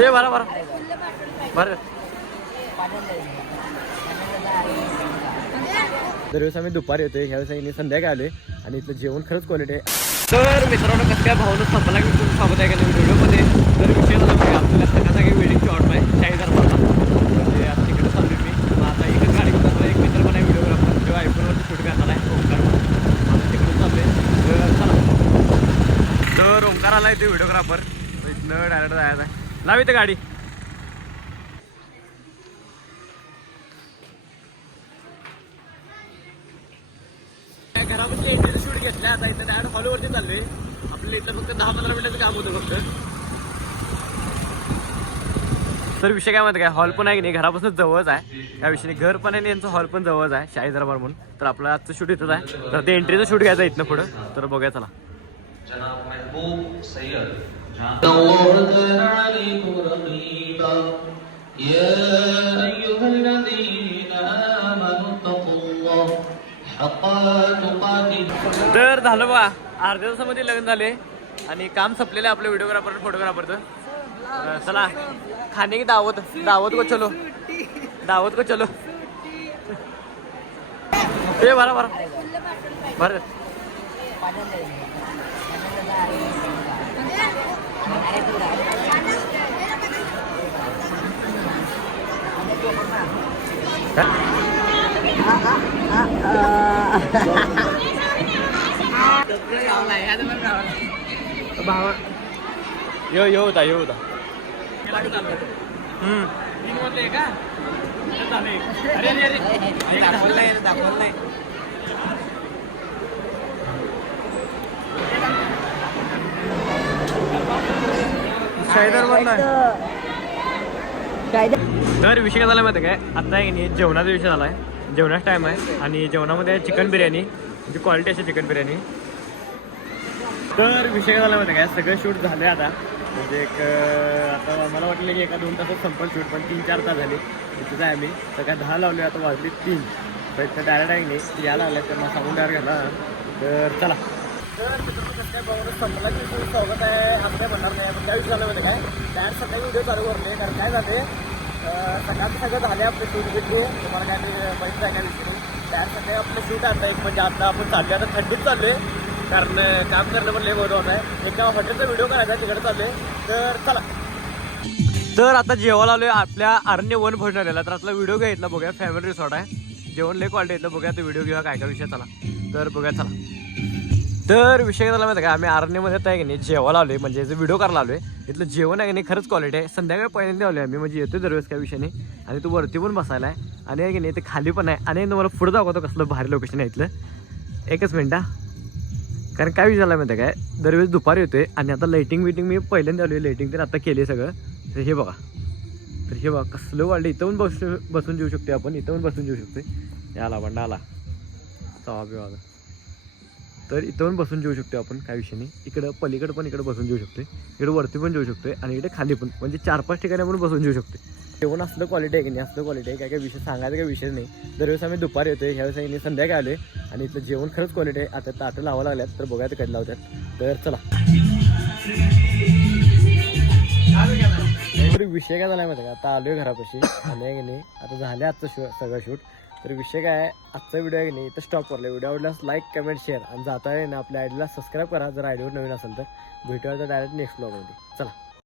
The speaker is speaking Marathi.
ते बरं बरं बरं. दरवेळेस आम्ही दुपारी येतोय, ह्यावेळेस संध्याकाळी आलोय आणि इथलं जेवण खरंच क्वालिटी आहे. तर मित्रांनो, कसं काय भावनं संपला की तुम्ही स्वागत आहे का नाही व्हिडिओमध्ये. तर विषय झाला बघा, आपल्याला सकाळी वेडिंगची ऑर्डर आहे 40,000 म्हणजे आता तिकडे चालू मी. आता एकच गाडी करतो, एक मित्र पण आहे व्हिडिओग्राफर, किंवा आयफोनवरती शूट करणार आहे ओंकार म्हणून. आता तिकडे चालू आहे. चला, तर ओंकार आला आहे ते व्हिडिओग्राफर, इथनं डायरेक्ट जायचं आहे. लावी ते गाडी. घरामध्ये एंट्री शूट घेतल्या, आता इथं डायरेक्ट हॉलवरती चालले. आपल्याला इथं फक्त 10-15 मिनिटाचं काम होतं फक्त. तर विषय काय माहिती काय, हॉल पण आहे की नाही घरापासून जवळच आहे, त्या विषयाने घर पण आहे आणि यांचं हॉल पण जवळच आहे 40,000 म्हणून. तर आपलं आजचं शूट इथंच आहे, तर ते एंट्रीचं शूट घ्यायचं इथनं पुढं. तर बघूया चला. तर झालं बघा, अर्ध्या दिवसामध्ये लग्न झाले आणि काम संपलेलं आहे आपल्या व्हिडिओग्राफर फोटोग्राफरचं. चला खाने की दावत दावत को चलो, दावत को चलो. ते बरं बरं बरं. भावा यो होता का अरे दाखवलं नाही. तर विषय काय झाला माहिती काय, आता आहे की नाही जेवणाचा विषय झाला आहे. जेवणाचा टाईम आहे आणि जेवणामध्ये चिकन बिर्याणी, म्हणजे क्वालिटी अशी चिकन बिर्याणी. तर विषय काय झाला माहिती काय, सगळं शूट झालं आता, म्हणजे एक आता मला वाटलं की 1-2 तासात संपल शूट, पण 3-4 तास झाले. तिथं आहे आम्ही सकाळी 10 लावले, आता वाजली 3. तर इथं डायरेक्ट आहे नाही यायला लागल्या, त्यांना सांगून डायरेक्ट घाला. तर चला. तर कसं काय बघून संपला की स्वागत आहे असं काय म्हणणार नाही, पण त्या विषय झालं माहिती काय, डायरेक्ट सकाळी व्हिडिओ चालू करले. कारण काय झाले, सकाळचं सगळं झाले आपले शूट घेतले, तुम्हाला काय मी माहिती आहे काय विषयी. डायरेक्ट सकाळी आपलं शूट आता एक, म्हणजे आता आपण चालले, आता थंडीत चालले, कारण काम करणं पण लय होत आहे. एका हॉटेलचा व्हिडिओ करायचा तिकडे चालले. तर चला. तर आता जेवायला आलोय आपल्या अरण्य वन भोजनालयाला. तर आपला व्हिडिओ घ्यायला बघूया, फॅमिली रिसॉर्ट आहे, जेवण लय क्वालिटी येतलं बघूया. तो व्हिडिओ घेऊया काय काय विषय. चला तर बघूया चला. तर विषय झाला माहिती का, आम्ही अरण्यमध्ये आहे की नाही जेवायला आलोय, म्हणजे याचं व्हिडिओ करायला आलोय. इथलं जेवण आहे की नाही खरंच क्वालिटी आहे. संध्याकाळी पहिल्यांदा आलोय आम्ही, म्हणजे येतोय दरवेळेस काय विषय नाही. आणि तो वरती पण बसायला आहे आणि आहे की नाही ते खाली पण आहे. आणि तुम्हाला पुढं दाखवतो कसलं भारी लोकेशन आहे इथलं. एकच मिनिट हा, कारण काय विषय झाला माहिती काय, दरवेळेस दुपारी येतोय आणि आता लाईटिंग मी पहिल्यांदा आलोय. लाईटिंग तर आता केली सगळं. तर हे बघा, तर हे बघा कसलं वाढलं. इथं पण बसून जेऊ शकतो आपण, इथं पण बसून जेऊ शकतो. याला बंडा आला तवा बिवाला, तर इथं पण बसून जेऊ शकतो आपण, काय विषय नाही. इकडं पलीकडं पण इकडं बसून जेऊ शकतोय, इकडे वरती पण जेऊ शकतोय आणि इकडे खाली पण, म्हणजे 4-5 ठिकाणी आपण बसून जेऊ शकतो. जेवण असलं क्वालिटी आहे की नाही, असलं क्वालिटी आहे. काय विषय सांगायचा काही विषय नाही. दरवेळेस आम्ही दुपारी येतोय, ह्यावेळेस संध्याकाळी आलोय आणि इथलं जेवण खरंच क्वालिटी आहे. आता ताटं लावा लागल्यात, तर बघायचं कधी लावतात. तर चला. विषय काय झाला माहिती का, आता आलोय घरापाशी आणि आहे की नाही आता झाले आजचं सगळं शूट. तर विषय काय आहे, आजचा व्हिडिओ आहे की नाही तर स्टॉप करला. व्हिडिओ आवडल्यास लाईक कमेंट शेअर आणि जाता आहे ना आपल्या आयडीला सबस्क्राईब करा, जर आयडीवर नवीन असेल तर. भेटूया तर डायरेक्ट नेक्स्ट व्लॉगमध्ये. चला.